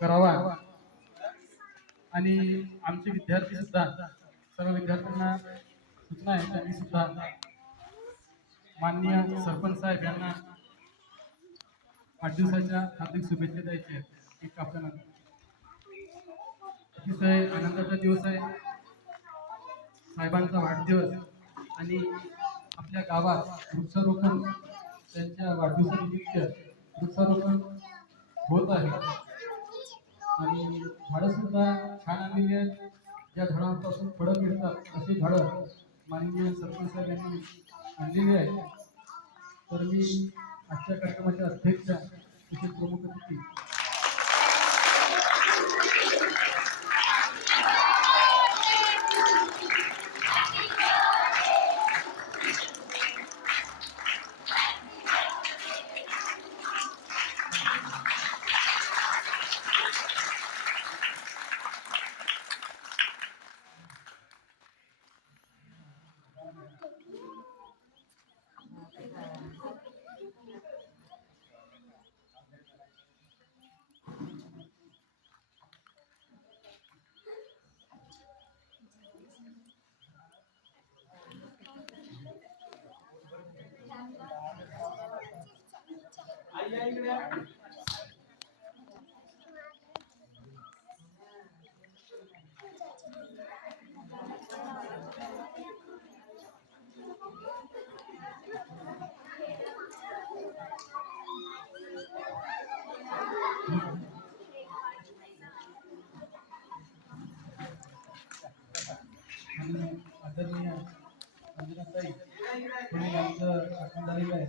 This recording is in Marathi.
करावा आणि आमचे विद्यार्थी सुद्धा सर्व विद्यार्थ्यांना सूचना आहे त्यांनी सुद्धा माननीय सरपंच साहेब यांना वाढदिवसाच्या हार्दिक शुभेच्छा द्यायच्या आहेत। एक आपल्याला अतिशय आनंदाचा दिवस आहे साहेबांचा वाढदिवस आणि आपल्या गावात वृक्षारोपण त्यांच्या वाढदिवसानिमित्त वृक्षारोपण होत आहे आणि झाडं सुद्धा छान आणलेली आहेत। ज्या झाडांपासून फळं मिळतात अशी झाडं माननीय सरपंच साहेब यांनी आणलेली आहेत। तर मी आजच्या कार्यक्रमाच्या अध्यक्ष विशेष प्रमुख अतिथी आदरणीय अंजनाताई तुम्ही आमचं शासन झालेलं आहे